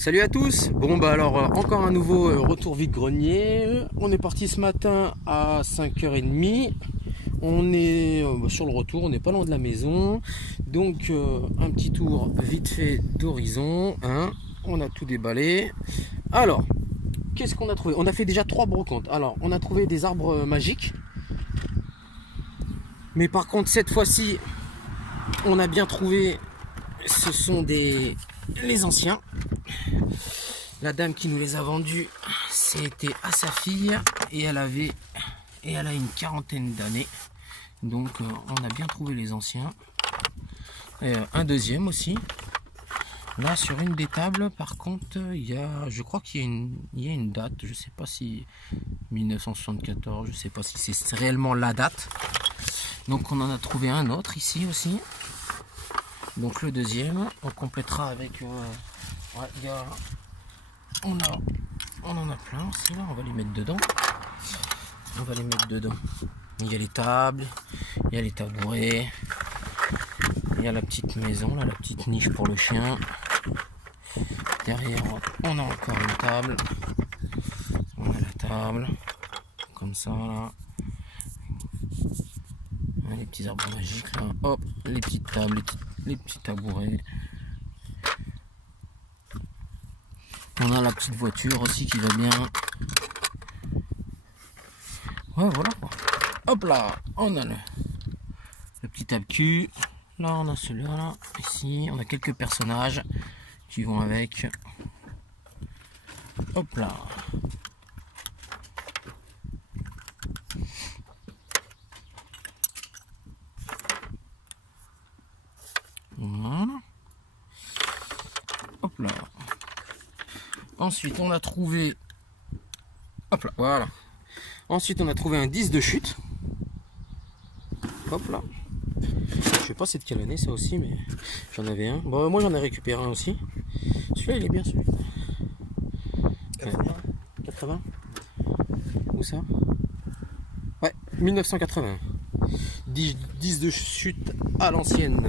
Salut à tous. Bon bah alors encore un nouveau retour vide-grenier. On est parti ce matin à 5h30. On est sur le retour, on n'est pas loin de la maison. Donc un petit tour vite fait d'horizon. Hein. On a tout déballé. Alors, qu'est-ce qu'on a trouvé? On a fait déjà 3 brocantes. Alors, on a trouvé des arbres magiques. Mais par contre, cette fois-ci, on a bien trouvé, ce sont les anciens. La dame qui nous les a vendus, c'était à sa fille et elle a une 40aine d'années. Donc on a bien trouvé les anciens. Et, un deuxième aussi. Là sur une des tables, par contre, je crois qu'il y a une date. Je sais pas si 1974, je sais pas si c'est réellement la date. Donc on en a trouvé un autre ici aussi. Donc le deuxième, on complétera avec on en a plein aussi là, on va les mettre dedans. Il y a les tables, il y a les tabourets, il y a la petite maison là, la petite niche pour le chien. Derrière on a encore une table. On a la table, comme ça là. Les petits arbres magiques là, hop, les petites tables, les petits tabourets. On a la petite voiture aussi qui va bien. Ouais, voilà quoi. Hop là, on a le petit table-cul. Là, on a celui-là, là. Ici, on a quelques personnages qui vont avec. Hop là. Voilà. Hop là. Ensuite, on a trouvé. Hop là, voilà. Ensuite, on a trouvé un 10 de chute. Hop là. Je sais pas c'est de quelle année ça aussi, mais j'en avais un. Bon, moi j'en ai récupéré un aussi. Celui-là, il est bien celui-là. 80. Où ça? Ouais, 1980. 10 de chute à l'ancienne.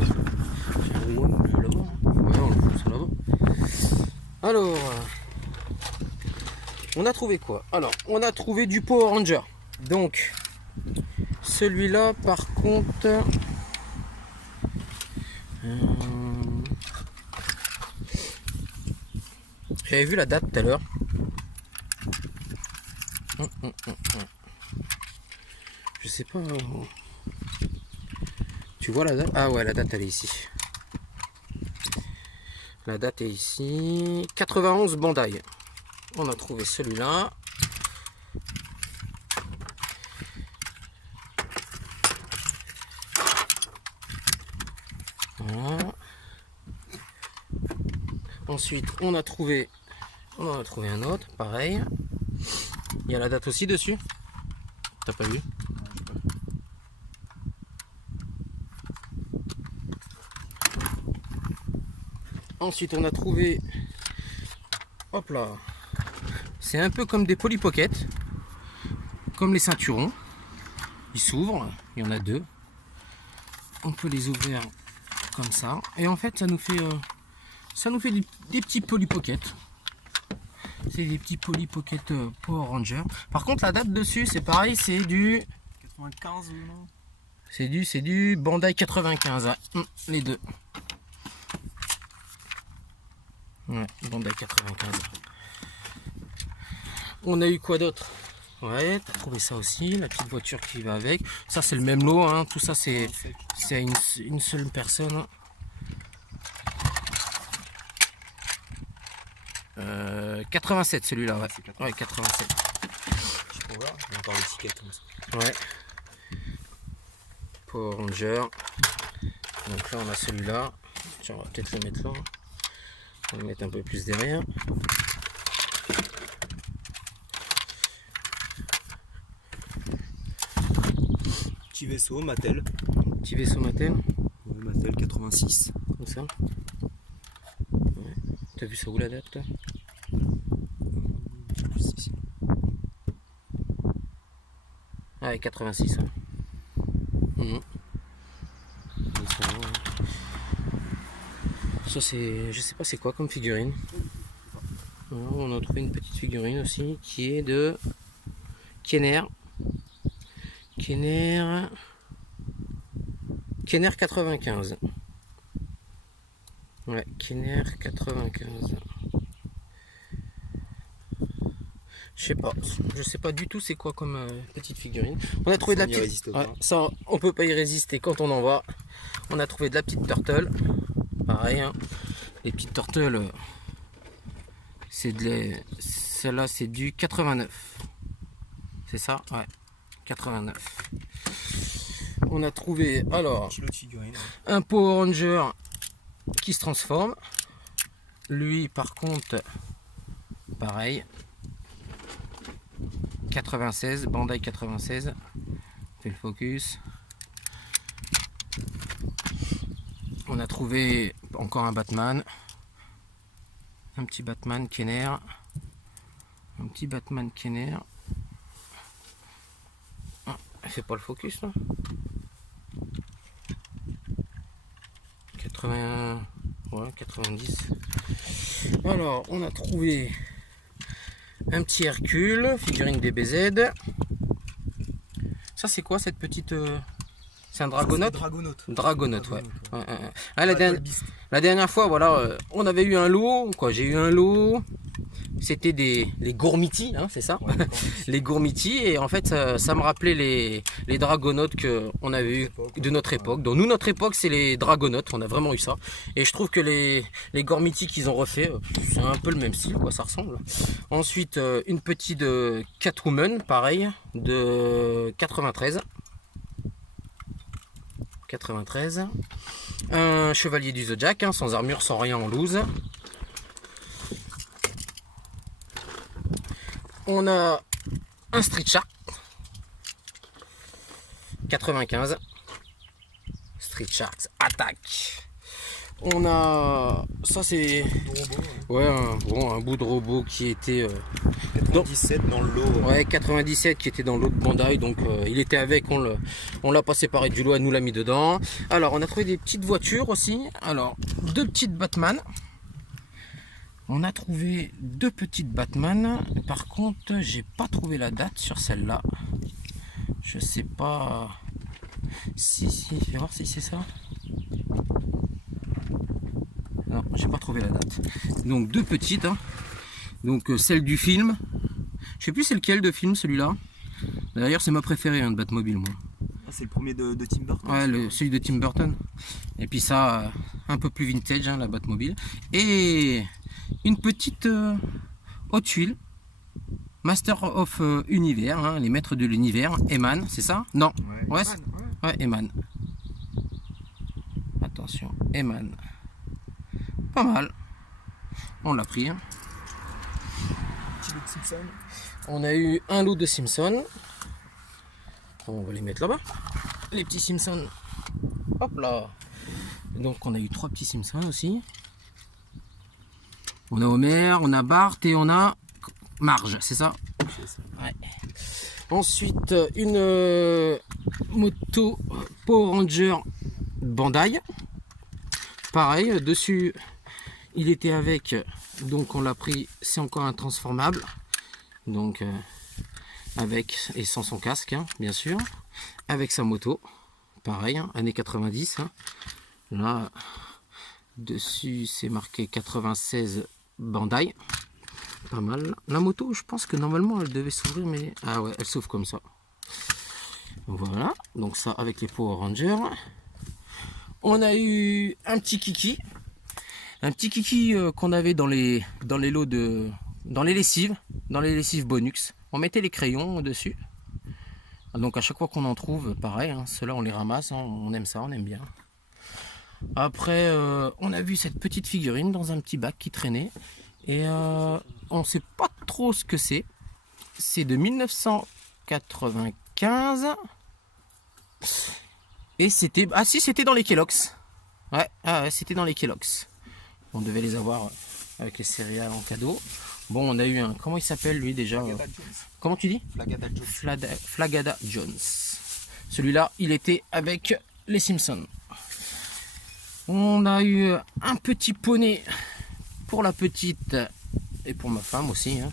Alors, on a trouvé quoi? Alors, on a trouvé du Power Ranger. Donc, celui-là, par contre, j'avais vu la date tout à l'heure. Je sais pas. Tu vois la date? Ah ouais, la date elle est ici. La date est ici. 91 Bandai. On a trouvé celui-là. Voilà. Ensuite, on en a trouvé un autre, pareil. Il y a la date aussi dessus. T'as pas vu? Ensuite, on a trouvé, hop là, c'est un peu comme des Polly Pocket, comme les ceinturons. Ils s'ouvrent, il y en a 2. On peut les ouvrir comme ça. Et en fait, ça nous fait des petits Polly Pocket. C'est des petits Polly Pocket Power Ranger. Par contre, la date dessus, c'est pareil, c'est du 95 ou non? C'est du Bandai 95, ouais. Les deux. Ouais, Bandai 95. On a eu quoi d'autre? Ouais, t'as trouvé ça aussi, la petite voiture qui va avec. Ça c'est le même lot, hein. Tout ça c'est une seule personne. 87 celui-là, ouais. Ouais, 87. Je peux voir, il y a encore l'étiquette comme ça. Ouais. Power Ranger. Donc là on a celui-là. Tiens, on va peut-être le mettre là. On va le mettre un peu plus derrière. Petit vaisseau, Mattel. Petit vaisseau Mattel. Ouais, Mattel 86. Comme ça. Ouais. T'as vu ça où la date toi? Ah, 86. Hein. Ça c'est, je sais pas c'est quoi comme figurine. Alors, on a trouvé une petite figurine aussi qui est de Kenner. Kenner 95. Ouais, Kenner 95. Je sais pas du tout c'est quoi comme petite figurine. On a trouvé de la petite. Ouais, ça, on peut pas y résister quand on en voit. On a trouvé de la petite turtle. Pareil, hein. Les petites turtles, celle-là c'est du 89. C'est ça, ouais, 89. On a trouvé alors un Power Ranger qui se transforme. Lui par contre, pareil. 96, Bandai 96. Fait le focus. On a trouvé encore un Batman. Un petit Batman Kenner. Un petit Batman Kenner. Ah, elle fait pas le focus là. 80. Ouais, 90. Alors, on a trouvé un petit Hercule, figurine DBZ. Ça c'est quoi cette petite... C'est un dragonote. Dragonote, ouais. Ah, la dernière fois, voilà, on avait eu un lot. J'ai eu un lot. C'était les Gourmiti, hein, c'est ça, ouais, les Gourmiti. Et en fait, ça me rappelait les dragonotes qu'on avait eu de notre époque. Donc nous, notre époque, c'est les dragonotes. On a vraiment eu ça. Et je trouve que les Gourmiti qu'ils ont refait, c'est un peu le même style, quoi. Ça ressemble. Ensuite, une petite Catwoman, pareil, de 93. 93. Un chevalier du Zodiac, hein, sans armure, sans rien, en loose. On a un Street Shark 95. Street Sharks attaque. On a ça, c'est ouais un bout de robot qui était 97 dans le lot. Ouais, 97 qui était dans l'eau de Bandai, donc il était avec, on l'a pas séparé du lot, elle nous l'a mis dedans. Alors on a trouvé des petites voitures aussi. Alors deux petites Batman. On a trouvé deux petites Batman. Par contre, j'ai pas trouvé la date sur celle-là. Je sais pas. Si, je vais voir si c'est ça. Non, j'ai pas trouvé la date. Donc deux petites. Hein. Donc celle du film. Je sais plus c'est lequel de film celui-là. D'ailleurs, c'est ma préférée hein, de Batmobile, moi. Ah, c'est le premier de Tim Burton. Ouais, celui de Tim Burton. Et puis ça, un peu plus vintage, hein, la Batmobile. Et une petite haute huile. Master of Univers, hein, les maîtres de l'univers. Eman, c'est ça? Non. Ouais, Eman. Attention, Eman. Pas mal. On l'a pris. Hein. Petit lot de Simpson. On a eu un lot de Simpson. On va les mettre là-bas. Les petits Simpsons. Hop là. Donc on a eu trois petits Simpsons aussi. On a Homer, on a Bart et on a Marge, c'est ça? Ouais. Ensuite une moto Power Ranger Bandai. Pareil, dessus il était avec, donc on l'a pris, c'est encore un transformable. Donc avec et sans son casque, hein, bien sûr. Avec sa moto. Pareil, hein, années 90. Hein. Là, dessus c'est marqué 96 Bandai. Pas mal. La moto, je pense que normalement elle devait s'ouvrir, mais ah ouais, elle s'ouvre comme ça. Voilà, donc ça avec les Power Rangers. On a eu un petit kiki qu'on avait dans les lots dans les lessives Bonux. On mettait les crayons dessus. Donc à chaque fois qu'on en trouve, pareil, hein, ceux-là on les ramasse, hein, on aime ça, on aime bien. Après, on a vu cette petite figurine dans un petit bac qui traînait. Et on sait pas trop ce que c'est. C'est de 1995. Et c'était... Ah si, c'était dans les Kellogg's. Ouais, c'était dans les Kellogg's. On devait les avoir avec les céréales en cadeau. Bon, on a eu un... Comment il s'appelle lui déjà? Comment tu dis? Flagada Jones. Flagada Jones. Celui-là, il était avec les Simpsons. On a eu un petit poney pour la petite et pour ma femme aussi. Hein.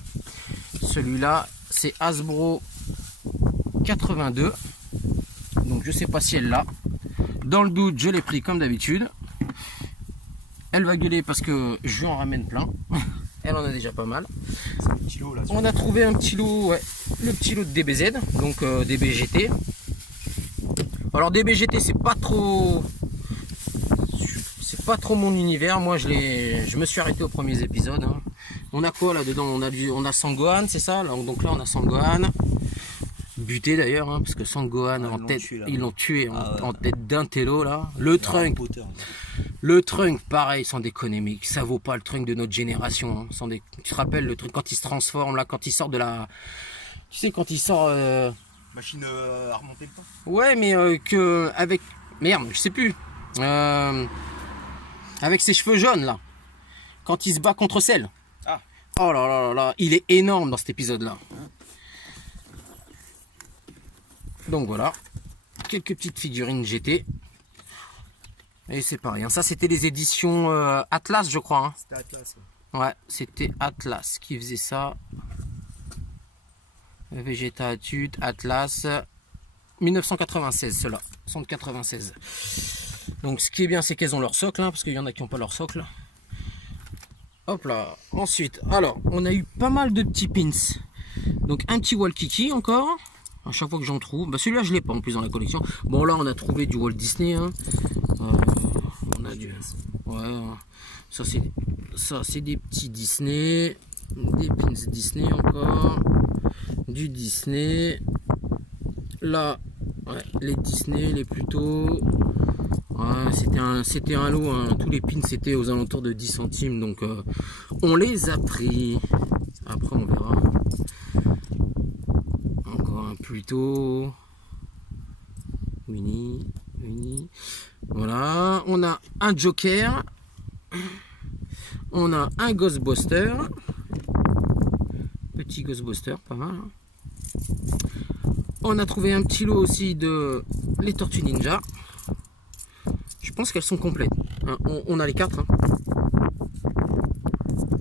Celui-là, c'est Hasbro 82. Donc je sais pas si elle l'a. Dans le doute, je l'ai pris comme d'habitude. Elle va gueuler parce que je lui en ramène plein. Elle en a déjà pas mal. C'est un petit lot là. On a trouvé un petit lot, ouais, le petit lot de DBZ, donc DBGT. Alors DBGT, c'est pas trop mon univers. Moi, je me suis arrêté aux premiers épisodes. Hein. On a quoi là dedans? On a Sangohan, c'est ça? Donc là, on a Sangohan. Buté d'ailleurs, hein, parce que Sangohan en tête, ils l'ont tué en tête d'un télo là. Le Trunk, pareil, sans déconner, mais ça vaut pas le Trunk de notre génération. Hein, tu te rappelles le truc quand il se transforme là, quand il sort de la, tu sais quand il sort. Machine à remonter le temps. Ouais, mais que avec merde, je sais plus. Avec ses cheveux jaunes là, quand il se bat contre Cell. Ah. Oh là là là là, il est énorme dans cet épisode là. Donc voilà, quelques petites figurines GT. Et c'est pareil, hein. Ça c'était les éditions Atlas je crois. Hein. C'était Atlas. Ouais, c'était Atlas qui faisait ça. Vegeta Attitude, Atlas, 1996 ceux-là, sont de 96. Donc ce qui est bien c'est qu'elles ont leur socle, hein, parce qu'il y en a qui n'ont pas leur socle. Hop là, ensuite, alors on a eu pas mal de petits pins. Donc un petit Walkiki encore. À chaque fois que j'en trouve, bah celui-là je l'ai pas en plus dans la collection. Bon là on a trouvé du Walt Disney. Hein. On a du, ouais, ça c'est des petits Disney, des pins Disney encore, du Disney. Là, ouais, les Disney, les plutôt. Ouais, c'était un lot. Hein. Tous les pins c'était aux alentours de 10 centimes, donc on les a pris. Après on verra. Plutôt Winnie. Voilà, on a un Joker, on a un Ghostbuster, petit Ghostbuster, pas mal. On a trouvé un petit lot aussi de les Tortues Ninja. Je pense qu'elles sont complètes. On a les 4. Hein.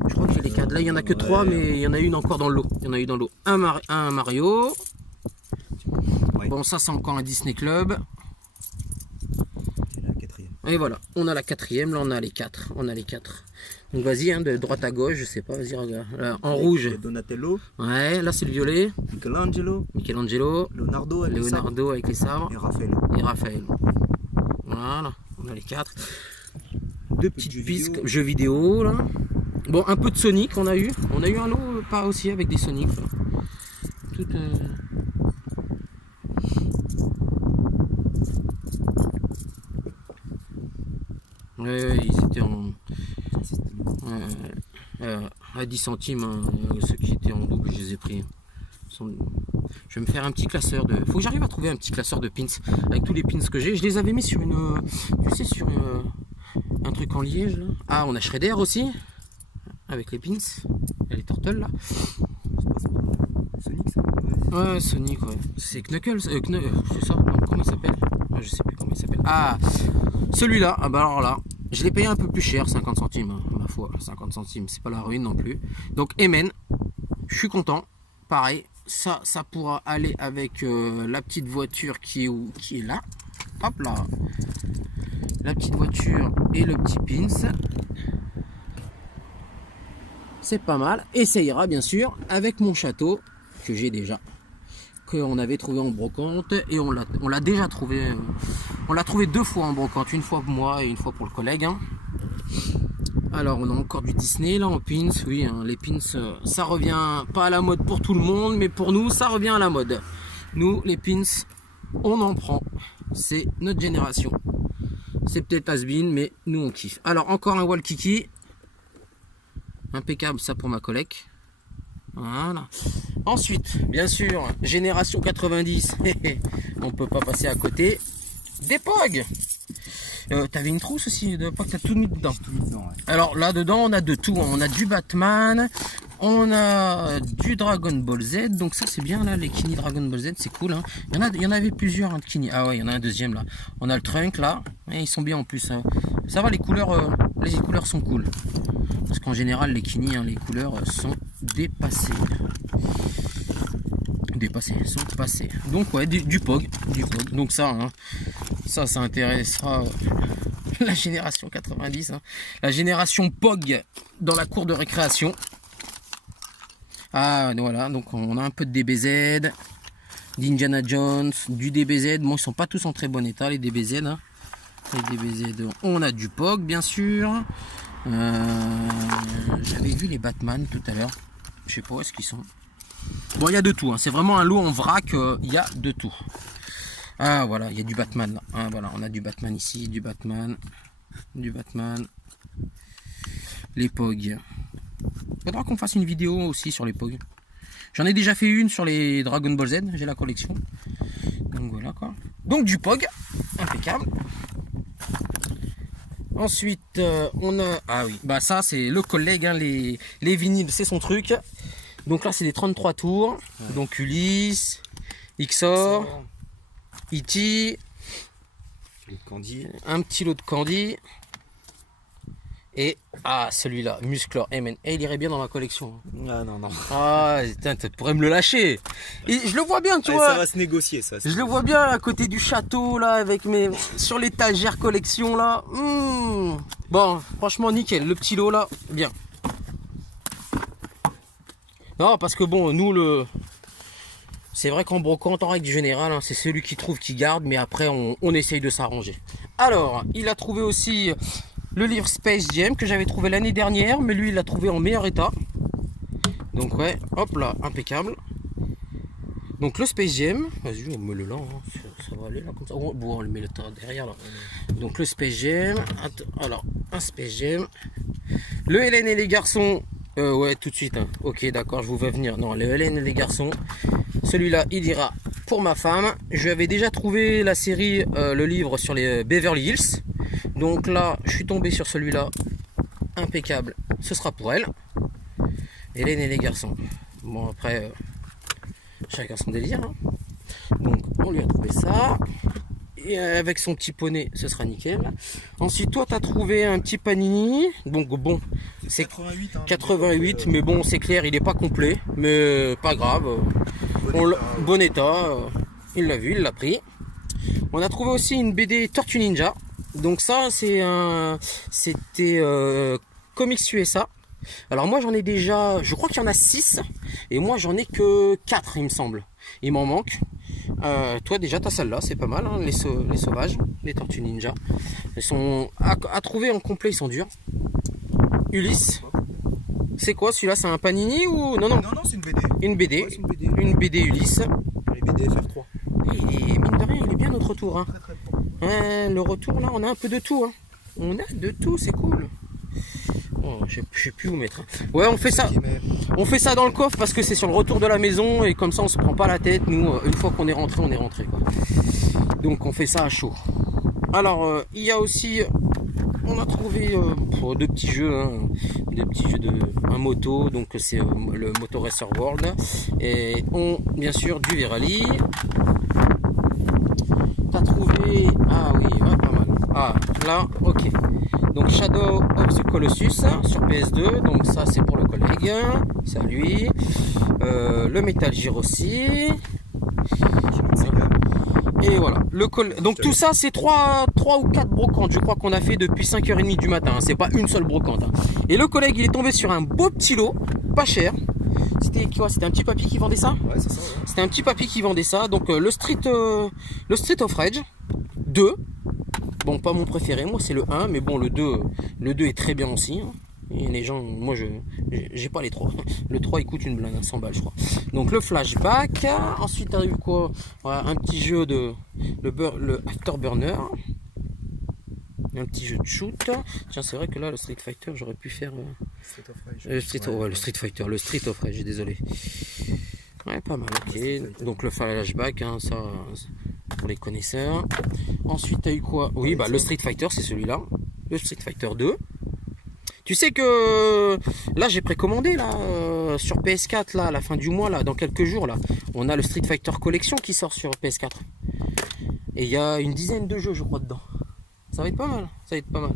Je crois que j'ai les 4. Là, il y en a que 3, mais il y en a une encore dans le lot. Il y en a eu dans le lot. Un Mario. Bon, ça c'est encore un Disney Club. C'est la quatrième. Et voilà, on a la quatrième, là on a les 4. On a les 4. Donc vas-y, hein, de droite à gauche, je sais pas, vas-y, regarde. Là, en rouge. Donatello. Ouais, là c'est le violet. Michelangelo. Leonardo avec les sabres. Et Raphaël. Voilà, on a les 4. Deux petites pistes, jeux vidéo là. Bon, un peu de Sonic on a eu. On a eu un lot pas aussi avec des Sonic. Tout, ouais, ils étaient à 10 centimes, hein, ceux qui étaient en double, je les ai pris. Je vais me faire un petit classeur de. Faut que j'arrive à trouver un petit classeur de pins avec tous les pins que j'ai. Je les avais mis sur une. Tu sais, sur un truc en liège là. Ah, on a Shredder aussi. Avec les pins. Et les turtles là. Sonic, ça. Ouais, Sonic, ouais. C'est Knuckles. C'est ça. Non, comment il s'appelle? Je sais plus comment il s'appelle. Ah, celui-là. Ah bah alors là. Je l'ai payé un peu plus cher, 50 centimes, hein, ma foi, 50 centimes, c'est pas la ruine non plus. Donc Emen, je suis content, pareil, ça pourra aller avec la petite voiture qui est là. Hop là, la petite voiture et le petit pins. C'est pas mal, et ça ira bien sûr avec mon château que j'ai déjà. Qu'on avait trouvé en brocante et on l'a déjà trouvé. On l'a trouvé 2 fois en brocante, une fois pour moi et une fois pour le collègue. Hein. Alors on a encore du Disney là en pins, oui, hein, les pins ça revient pas à la mode pour tout le monde, mais pour nous ça revient à la mode. Nous les pins, on en prend, c'est notre génération. C'est peut-être has-been, mais nous on kiffe. Alors encore un Walkiki, impeccable ça pour ma collègue. Voilà. Ensuite, bien sûr, génération 90, on peut pas passer à côté des POG. T'avais une trousse aussi de POG, t'as tout mis dedans. Ouais. Alors là dedans, on a de tout. On a du Batman, on a du Dragon Ball Z. Donc ça c'est bien là, les Kini Dragon Ball Z, c'est cool. Hein. Il y en avait plusieurs hein, de Kini. Ah ouais, il y en a un deuxième là. On a le Trunk là, et ils sont bien en plus. Hein. Ça va, les couleurs sont cool. Parce qu'en général, les Kini, hein, les couleurs sont dépassées. Sont passées. Donc ouais, du POG. Donc ça, hein, ça intéressera la génération 90. Hein. La génération POG dans la cour de récréation. Ah voilà, donc on a un peu de DBZ, d'Indiana Jones, du DBZ. Bon, ils sont pas tous en très bon état, les DBZ. Hein. Les DBZ, on a du POG, bien sûr. J'avais vu les Batman tout à l'heure. Je sais pas où est-ce qu'ils sont. Bon, il y a de tout. Hein. C'est vraiment un lot en vrac. Il y a de tout. Ah, voilà, il y a du Batman là. Ah, voilà, on a du Batman ici, du Batman. Les POG. Faudra qu'on fasse une vidéo aussi sur les POG. J'en ai déjà fait une sur les Dragon Ball Z, j'ai la collection. Donc voilà quoi. Donc du POG, impeccable. Ensuite, on a... Ah oui, bah ça c'est le collègue, hein, les vinyles, c'est son truc. Donc là c'est des 33 tours. Ouais. Donc Ulysse, XOR, E.T. Un petit lot de Candy. Et celui-là, Musclor MN. Il irait bien dans ma collection. Ah non. Ah, putain, tu pourrais me le lâcher. Et je le vois bien, tu vois. Ça va se négocier, ça. Je le vois bien à côté du château, là, avec mes. Sur l'étagère collection, là. Bon, franchement, nickel. Le petit lot, là, bien. Non, parce que bon, nous, c'est vrai qu'en brocante, en règle générale, hein, c'est celui qui trouve qui garde, mais après, on essaye de s'arranger. Alors, il a trouvé aussi. Le livre Space Jam que j'avais trouvé l'année dernière, mais lui il l'a trouvé en meilleur état. Donc ouais, hop là, impeccable. Donc le Space Jam, vas-y on met le là, hein. Ça va aller là comme ça. Oh, bon, on le met le temps derrière là. Donc le Space Jam, alors un Space Jam. Le Hélène et les garçons, ouais tout de suite. Hein. Ok d'accord, je vous vais venir. Non, le Hélène et les garçons, celui-là il ira pour ma femme. Je lui avais déjà trouvé la série, le livre sur les Beverly Hills. Donc là, je suis tombé sur celui-là. Impeccable. Ce sera pour elle. Hélène et les garçons. Bon, après, chacun son délire. Hein. Donc, on lui a trouvé ça. Et avec son petit poney, ce sera nickel. Ensuite, toi, tu as trouvé un petit panini. Donc, bon, c'est 88. Hein, 88, mais bon, c'est clair, il n'est pas complet. Mais pas grave. Bon état. Il l'a vu, il l'a pris. On a trouvé aussi une BD Tortue Ninja. Donc ça c'était Comics USA. Alors moi j'en ai déjà, je crois qu'il y en a 6 et moi j'en ai que 4 il me semble. Il m'en manque. Toi déjà t'as celle-là, c'est pas mal, hein, les sauvages, les Tortues Ninja. Ils sont à trouver en complet, ils sont durs. Ulysse. C'est quoi celui-là, c'est un panini ou non, c'est une BD. Une BD. Ouais, une BD Ulysse. Les BD FR3. Et mine de rien, il est bien notre retour. Hein. Très bon. Le retour là, on a un peu de tout. Hein. On a de tout, c'est cool. Oh, je sais plus où mettre. Ouais, on fait ça. On fait ça dans le coffre parce que c'est sur le retour de la maison et comme ça on se prend pas la tête. Nous, une fois qu'on est rentré, on est rentré. Quoi. Donc on fait ça à chaud. Alors, il y a aussi, on a trouvé deux petits jeux, hein, des petits jeux de un moto. Donc c'est le Moto Racer World et bien sûr du Virali. T'as trouvé, ah oui, ouais, pas mal. Ah là, ok. Donc Shadow of the Colossus sur PS2, donc ça c'est pour le collègue, c'est à lui. Le Metal Gear aussi. Et voilà. Donc tout ça c'est 3 ou 4 brocantes, je crois qu'on a fait depuis 5h30 du matin. Hein. C'est pas une seule brocante. Hein. Et le collègue il est tombé sur un beau petit lot, pas cher. C'était quoi? C'était un petit papy qui vendait ça? Ouais, c'est ça. Ouais. C'était un petit papy qui vendait ça. Donc le Street of Rage 2. Bon, pas mon préféré, moi c'est le 1, mais bon le 2 est très bien aussi. Hein. Et les gens, moi j'ai pas les 3. Le 3 il coûte une blinde, 100 balles je crois. Donc le flashback. Ensuite t'as eu quoi? Voilà, un petit jeu de le Afterburner. Un petit jeu de shoot. Tiens, c'est vrai que là le Street Fighter j'aurais pu faire le Street of Rage, désolé. Ouais, pas mal, ok. Donc le flashback, hein, ça pour les connaisseurs. Ensuite t'as eu quoi? Oui, bah le Street Fighter c'est celui-là. Le Street Fighter 2. Tu sais que là j'ai précommandé là sur PS4 là à la fin du mois là, dans quelques jours là, on a le Street Fighter Collection qui sort sur PS4. Et il y a une dizaine de jeux je crois dedans. Ça va être pas mal, ça va être pas mal.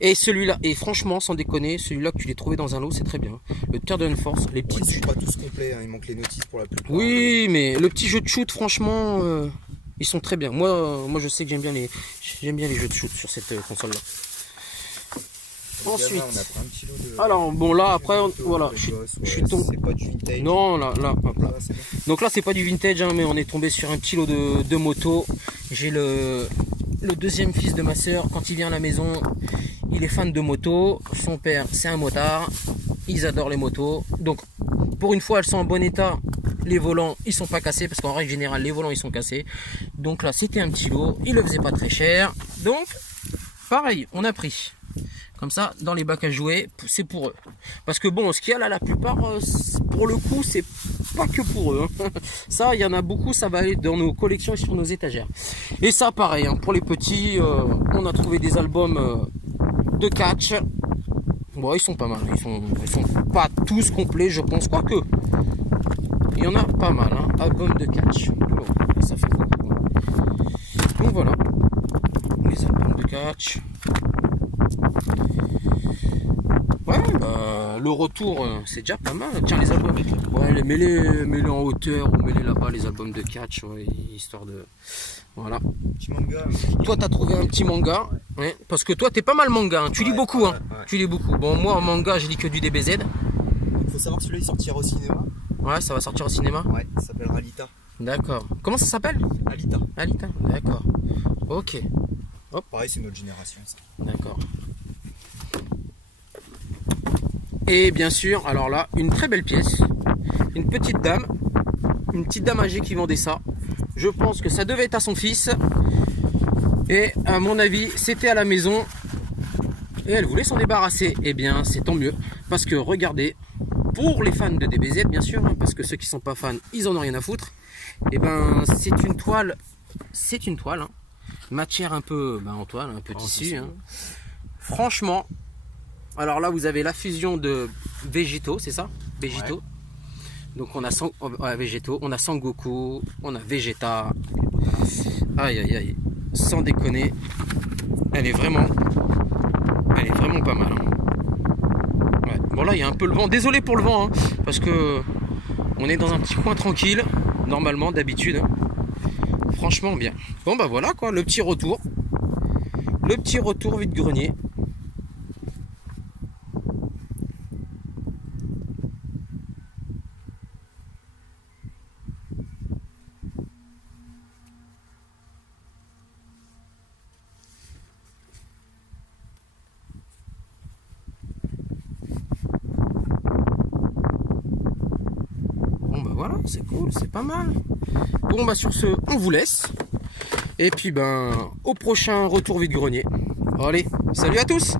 Et celui-là, et franchement, sans déconner, celui-là que tu l'as trouvé dans un lot, c'est très bien. Le Turtle Force, les Ils petites... sont pas tous complets, hein, il manque les notices pour la plupart. Oui, mais le petit jeu de shoot, franchement, ils sont très bien. Moi, je sais que j'aime bien les jeux de shoot sur cette console-là. Ensuite, on a pris un petit lot de... alors bon là après, voilà, je suis tombé. C'est pas du vintage. Non, là, hop là. Ça, c'est bon. Donc là, c'est pas du vintage, hein, mais on est tombé sur un petit lot de motos. J'ai le deuxième fils de ma soeur, quand il vient à la maison, il est fan de motos. Son père, c'est un motard. Ils adorent les motos. Donc, pour une fois, elles sont en bon état. Les volants, ils sont pas cassés, parce qu'en règle générale, les volants, ils sont cassés. Donc là, c'était un petit lot. Il le faisait pas très cher. Donc, pareil, on a pris. Comme ça, dans les bacs à jouer, c'est pour eux. Parce que bon, ce qu'il y a là, la plupart, pour le coup, c'est pas que pour eux. Hein. Ça, il y en a beaucoup, ça va aller dans nos collections et sur nos étagères. Et ça, pareil, hein, pour les petits, on a trouvé des albums de catch. Bon, ils sont pas mal. Ils sont pas tous complets, je pense. Quoique, il y en a pas mal. Hein, albums de catch. Bon, ça fait beaucoup. Donc voilà, les albums de catch. Ouais, bah, le retour, c'est déjà pas mal. Tiens, les albums. Ouais, mets-les en hauteur ou mets-les là-bas, les albums de catch, ouais, histoire de. Voilà. Petit manga. Toi, t'as trouvé un petit manga. Ouais, parce que toi, t'es pas mal manga. Hein. Tu lis beaucoup. Hein. Ouais. Tu lis beaucoup. Bon, moi, en manga, je lis que du DBZ. Il faut savoir que celui-là, il sortira au cinéma. Ouais, ça va sortir au cinéma. Ouais, ça s'appellera Alita. D'accord. Comment ça s'appelle? Alita. Alita. D'accord. Ok. Pareil, c'est notre génération, ça. D'accord. Et bien sûr, alors là, une très belle pièce. Une petite dame âgée qui vendait ça. Je pense que ça devait être à son fils. Et à mon avis, c'était à la maison. Et elle voulait s'en débarrasser. Eh bien, c'est tant mieux. Parce que regardez, pour les fans de DBZ, bien sûr, hein, parce que ceux qui sont pas fans, ils en ont rien à foutre. Eh ben, c'est une toile. C'est une toile. Hein. Matière un peu en toile, un peu tissu. Hein. Franchement, alors là, vous avez la fusion de végétaux, c'est ça? Végétaux. Ouais. Donc on a végétaux, on a Sangoku, on a Vegeta. Aïe aïe aïe, sans déconner, elle est vraiment pas mal. Hein. Ouais. Bon là il y a un peu le vent, désolé pour le vent, hein, parce que on est dans un petit coin tranquille, normalement d'habitude. Hein. Franchement bien. Bon bah voilà quoi, le petit retour vide-grenier. Voilà, c'est cool, c'est pas mal. Bon bah sur ce, on vous laisse. Et puis ben au prochain retour vide-grenier. Allez, salut à tous!